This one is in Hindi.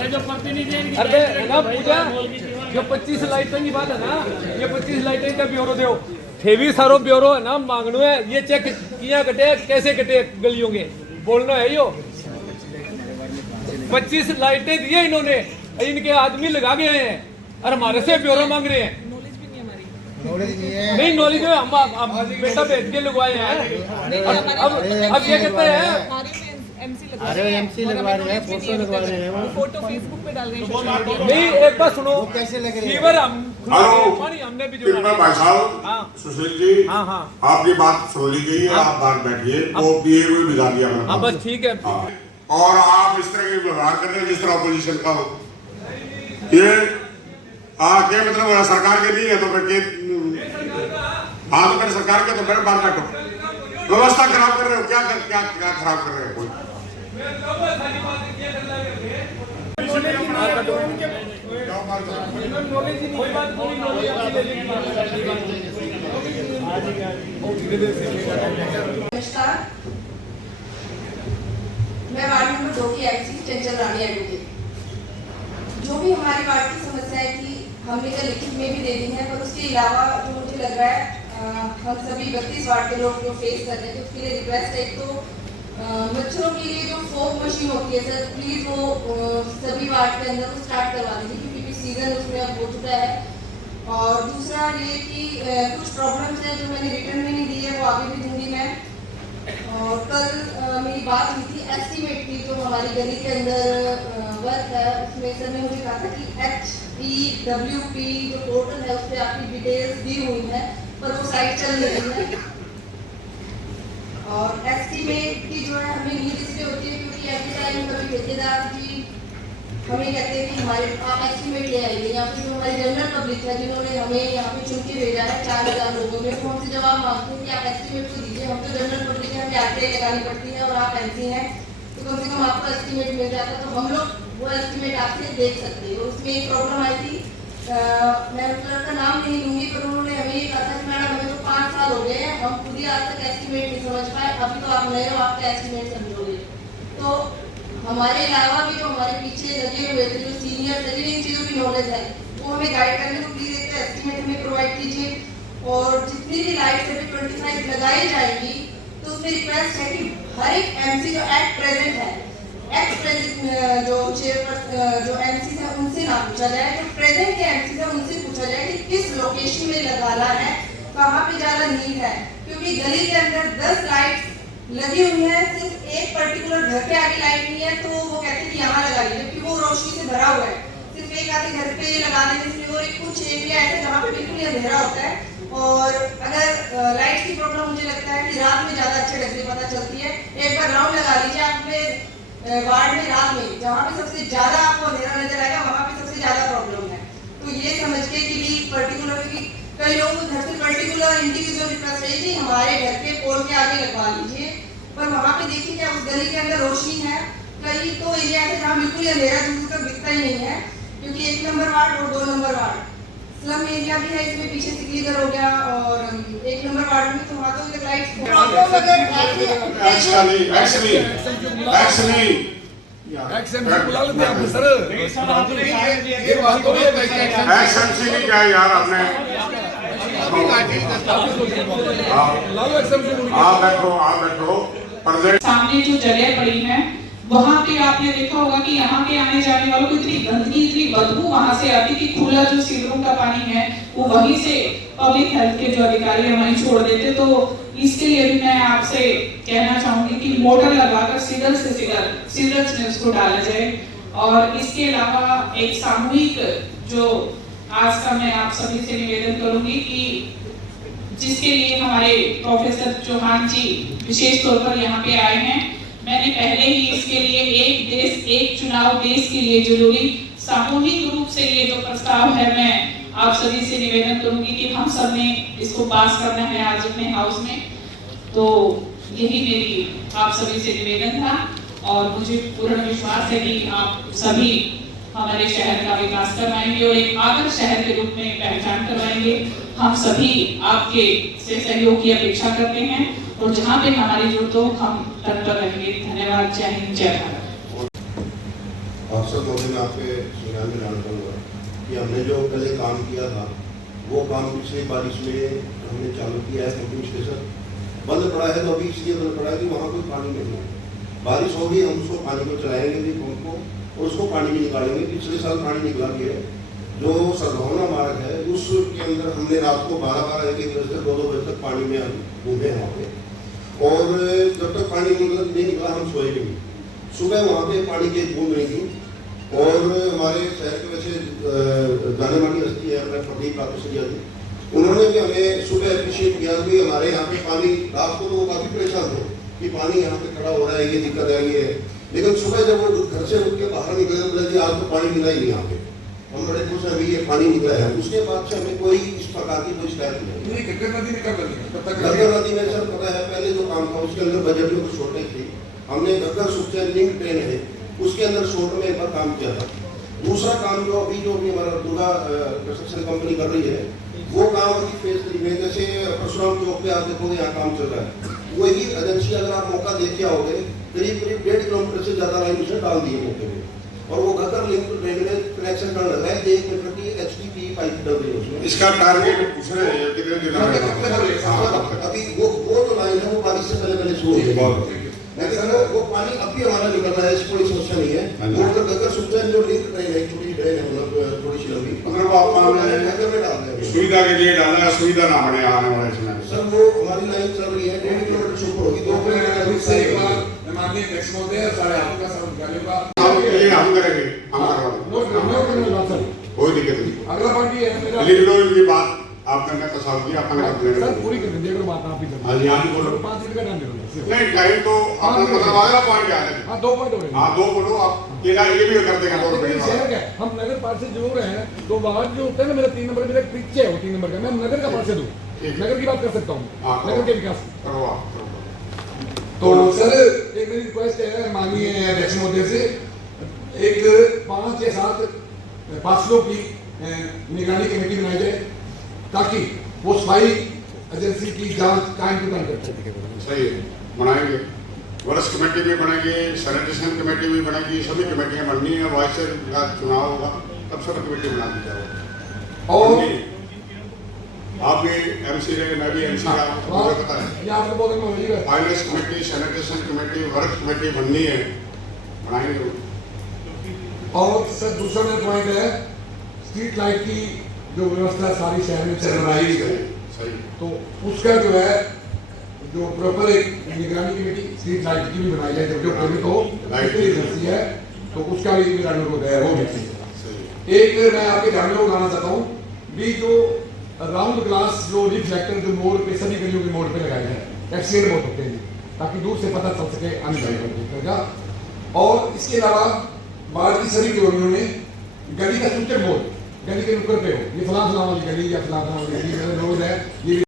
अरे जो प्रतिनिधि अरे ना पूजा जो 25 लाइटें की बात है ना, ये 25 लाइटें का ब्योरो दो थे भी सारो ब्योरो है ना मांगनो है, ये चेक किया कटे कैसे कटे गलियों के बोलना है यो 25 लाइटें दिए इन्होंने, इनके आदमी लगा गए हैं और हमारे से ब्योरो मांग रहे हैं। नहीं नॉलेज है, हम बेटा भेज के लगवाए हैं। अब ये कहते हैं अरे एमसी लगवा रहे हैं, फोटो लगवा रहे हैं, वो फोटो फेसबुक पे डाल रहे हैं। नहीं एक बार सुनो, कैसे लग रहे हैं? फीवर हमने भी जो भाई साहब सुशील जी, हाँ हाँ आपकी बात सुन ली गई है, आप बाहर बैठिए, वो दिए हुए बिगा दिया मैंने। हाँ बस ठीक है। और आप इस तरह के व्यवहार कर रहे हैं जिस तरह अपोजिशन का हो, ये क्या मतलब सरकार के नहीं है तो फिर हाँ तो फिर सरकार के तो फिर बात काटो, व्यवस्था खराब कर रहे हो, क्या क्या क्या खराब कर रहे हो? कोई नमस्कार, मैं वार्ड नंबर 2 की एमसी चंचल रानी एडवोकेट। जो भी हमारी वार्ड की समस्याएं थी हमने कल लिखित में भी दे दी है, पर उसके अलावा जो मुझे लग रहा है हम सभी 32 वार्ड के लोग जो फेस कर रहे हैं, तो उसके लिए रिक्वेस्ट है। तो मच्छरों के लिए जो फोक मशीन होती है सर, प्लीज़ वो सभी वार्ड के अंदर वो स्टार्ट करवा दीजिए, क्योंकि सीजन उसमें अब हो चुका है। और दूसरा ये कि कुछ प्रॉब्लम्स हैं जो मैंने रिटर्न में नहीं दी है, वो आगे भी दूंगी मैं। और कल मेरी बात हुई थी एस्टीमेट की, जो हमारी गली के अंदर वर्क है उसमें सर ने मुझे कहा था कि HEWP जो पोर्टल है उस पर आपकी डिटेल्स दी हुई है, पर वो साइट चल रही है। और एस्टीमेट की जो है हमें नीड इसलिए होती है क्योंकि एवरी टाइम कभी ठेकेदार जी हमें कहते हैं कि हमारे आप एस्टीमेट ले आइए, या फिर जो हमारी जनरल पब्लिक है जिन्होंने हमें यहाँ पे चुन के भेजा है 4000 लोगों में, तो हमसे जवाब मांगते हैं कि आप एस्टीमेट तो दीजिए। हम तो जनरल पब्लिक है, हमें आगे लगानी पड़ती है, और आप एमसी हैं तो कम से कम आपको एस्टीमेट मिल जाता, तो हम लोग वो एस्टीमेट आपसे देख सकते हैं। और उसमें एक प्रॉब्लम आई थी, मैं क्लर्क का नाम नहीं लूंगी, पर उन्होंने हमें ये कहा था कि मैडम हमें तो 5 साल हो गए हैं, हम खुद ही आज तक एस्टीमेट नहीं समझ पाए, अभी तो आप नए हो, आपका एस्टीमेट समझोगे। तो हमारे अलावा भी जो हमारे पीछे लगे हुए थे जो सीनियर थे जिन चीज़ों की नॉलेज है वो हमें गाइड करने, तो प्लीज़ एक एस्टीमेट हमें प्रोवाइड कीजिए। और जितनी भी लाइट्स अभी 25 लगाई जाएंगी तो उसमें रिक्वेस्ट है कि हर एक एमसी जो एट प्रेजेंट है, एक्स प्रेजेंट जो चेयरपर्सन जो एमसी है उनसे ना पूछा जाए, जो प्रेजेंट के एमसी है उनसे पूछा जाए कि किस लोकेशन में लगाना है, कहाँ पे ज़्यादा नीड है। क्योंकि गली के अंदर 10 लाइट्स लगी हुई है, सिर्फ एक पर्टिकुलर घर पे आगे लाइट नहीं है, तो वो कहते हैं कि यहाँ लगा लीजिए, क्योंकि वो रोशनी से भरा हुआ है। सिर्फ एक आधे घर पे लगा देने से, और एक कुछ एरिया ऐसे जहाँ पे बिल्कुल अंधेरा होता है। और अगर लाइट की प्रॉब्लम मुझे लगता है कि रात में ज़्यादा अच्छे ढंग से पता चलती है। एक बार राउंड लगा लीजिए अपने वार्ड में रात में, जहाँ पे सबसे ज़्यादा आपको अंधेरा नजर आएगा वहाँ पे सबसे ज़्यादा प्रॉब्लम है। तो ये समझ के कि भी पर्टिकुलर, क्योंकि कई लोगों को घर से पर्टिकुलर इंडिविजुअल रिक्वेस्ट है कि हमारे घर के पोल के आगे लगवा लीजिए, पर वहाँ पे देखिए क्या उस गली के अंदर रोशनी है। कई तो एरिया है जहाँ बिल्कुल अंधेरा दूर तक दिखता ही नहीं है, क्योंकि 1 नंबर वार्ड और 2 नंबर वार्ड स्लम एरिया भी है, इसमें पीछे सिकलीगर हो गया, और 1 नंबर वार्ड में तो वहाँ तो लाइट्स क्या यार आपने आप बैठो सामने जो जगह पड़ी है वहाँ पे आपने देखा होगा कि यहाँ पे आने जाने वालों को इतनी गंदगी, इतनी बदबू वहाँ से आती कि खुला जो सीवरों का पानी है वो वहीं से पब्लिक हेल्थ के जो अधिकारी है वहीं छोड़ देते। तो इसके लिए भी मैं आपसे कहना चाहूंगी कि मोटर लगाकर सीवरेज में उसको डाला जाए। और इसके अलावा एक सामूहिक जो आज का मैं आप सभी से निवेदन करूंगी कि जिसके लिए हमारे प्रोफेसर चौहान जी विशेष तौर पर यहाँ पे आए हैं, मैंने पहले ही इसके लिए एक देश एक चुनाव देश के लिए जरूरी सामूहिक रूप से ये जो प्रस्ताव है मैं आप सभी से निवेदन करूंगी कि हम सब ने इसको पास करना है आज अपने हाउस में। तो यही मेरी आप सभी से निवेदन था, और मुझे पूर्ण विश्वास है कि आप सभी हमारे शहर का विकास करवाएंगे और एक आदर्श शहर के रूप में पहचान करवाएंगे। हम सभी आपके से सहयोग की अपेक्षा करते हैं, और जहाँ पे हमारी जरूरत हो हम तत्पर रहेंगे। धन्यवाद। जय हिंद, जय भारत। आप अफसर महोदय में आपके संज्ञान में लाना चाहूँगा कि हमने जो पहले काम किया था वो काम पिछली बारिश में हमने चालू किया है। पंपिंग स्टेशन बंद पड़ा है तो अभी इसलिए बंद पड़ा है कि वहाँ कोई पानी नहीं है। बारिश होगी हम उसको पानी को चलाएंगे भी पंप को और उसको पानी भी निकालेंगे। पिछले साल पानी निकला भी है। जो सद्भावना मार्ग है उसके अंदर हमने रात को 12-12, 1-1 बजे से 2-2 बजे तक पानी में हम घूमे हैं वहाँ पे। और जब तक पानी नहीं निकला हम सोए भी नहीं। सुबह वहाँ पे पानी की एक बूंद नहीं थी। और हमारे शहर के वैसे जाने मानी हस्ती है अपने प्रदीप काकसिया जी, उन्होंने भी हमें सुबह अप्रिशिएट किया कि हमारे यहाँ पे पानी, रात को तो वो काफ़ी परेशान थे कि पानी यहाँ पे खड़ा हो रहा है, ये दिक्कत है ये है। लेकिन सुबह जब वो घर से उठ के बाहर निकले तो बोले आज तो पानी मिला ही नहीं यहाँ पे। हम बड़े खुश हैं अभी ये पानी निकला है। उसके बाद से हमें कोई इस प्रकार की कोई शिकायत नहीं। गंगा नदी में कब गंगा नदी में सर पता है पहले जो काम था उसके अंदर बजट में कुछ शॉर्टेज थी। हमने गंगा सुखचैन लिंक ट्रेन है उसके अंदर शॉर्ट में एक बार काम किया था। दूसरा काम जो अभी हमारा दुर्गा कंस्ट्रक्शन कंपनी कर रही है वो काम अभी फेज 3 में, जैसे परशुराम चौक पे आप देखोगे यहाँ काम चल रहा है। वही एजेंसी अगर आप मौका देख के आओगे करीब 1.5 किलोमीटर से ज्यादा लाइन उसने डाल दी है मौके पे। और वो गटर लिंक ट्रेन में कनेक्शन कर रहा है 1 मीटर की HDPE पाइप डल रही है उसमें। इसका टारगेट पूछ रहे हैं कितने दिन में? अभी वो जो लाइन है वो बारिश से पहले शुरू हुई। लेकिन वो पानी अब भी हमारा निकल रहा है, ऐसी कोई समस्या नहीं है। वो गगर सुखचैन जो लिंक ट्रेन है, छोटी ट्रेन है, मतलब थोड़ी सी लंबी, मतलब आपने गगर में डाल दिया सुविधा के लिए डाला है, सुविधा ना बने आने वाले समय में। सर। वो हमारी लाइन चल रही है 1.5 किलोमीटर से ऊपर होगी, 2 किलोमीटर से एक बार माननीय अध्यक्ष महोदय सारे आपका सब अधिकारियों का हम करेंगे, हम करवा देंगे, कोई दिक्कत नहीं। अगला पॉइंट ये है मेरा, लिख लो इनकी बात, आपने तस्वीर किया अपने सर पूरी कर दीजिए अगर बात आप ही कर। हाँ जी, हाँ जी, बोलो। 5 मिनट का टाइम दे दो। नहीं टाइम तो अपना मतलब अगला पॉइंट क्या है? हाँ 2 पॉइंट हो रहे हैं। हाँ 2 बोलो आप, ये भी कर देंगे। शहर का है, हम नगर पार्षद जो रहे हैं तो बाहर जो होता है ना, मेरा 3 नंबर मेरा पीछे है, वो 3 नंबर का मैं नगर का पार्षद हूँ, नगर की बात कर सकता हूँ, नगर के विकास। तो सर एक मेरी रिक्वेस्ट है माननीय अध्यक्ष महोदय से, एक 5 या 7 पार्षदों की निगरानी कमेटी बनाई जाए ताकि वो सफाई एजेंसी की जांच कायम टू कायम कर सके। सही है, बनाएंगे। वरिष्ठ कमेटी भी बनेगी, सैनिटेशन कमेटी भी बनेगी, सभी कमेटियां बननी है। वाइस का चुनाव होगा तब सब कमेटी बना दी जाएगी। और आप भी MC रहे, मैं भी MC का, मुझे पता है। फाइनेंस कमेटी, सैनिटेशन कमेटी, वरिष्ठ कमेटी बननी है, बनाएंगे। और सर दूसरा मेरा पॉइंट है, स्ट्रीट लाइट की जो व्यवस्था सारी शहर में चल रही है, सही, तो उसका जो है जो प्रॉपर एक निगरानी कमेटी स्ट्रीट लाइट की भी बनाई जाए, जो पहले तो एजेंसी है तो उसका भी मेरा अनुरोध है वो भी। एक मैं आपके ध्यान में लाना चाहता हूँ भी, जो राउंड ग्लास जो रिफ्लेक्टर जो मोड़ पे सभी गलियों के मोड़ पे लगाए हैं, एक्सीडेंट बहुत होते हैं ताकि दूर से पता चल सके आने जाने का। और इसके अलावा बाहर की सभी कॉलोनियों में गली का सूचक बोर्ड गली के नुक्कड़ पे हो, ये फलां वाली गली या फलां वाली गली रोड है, ये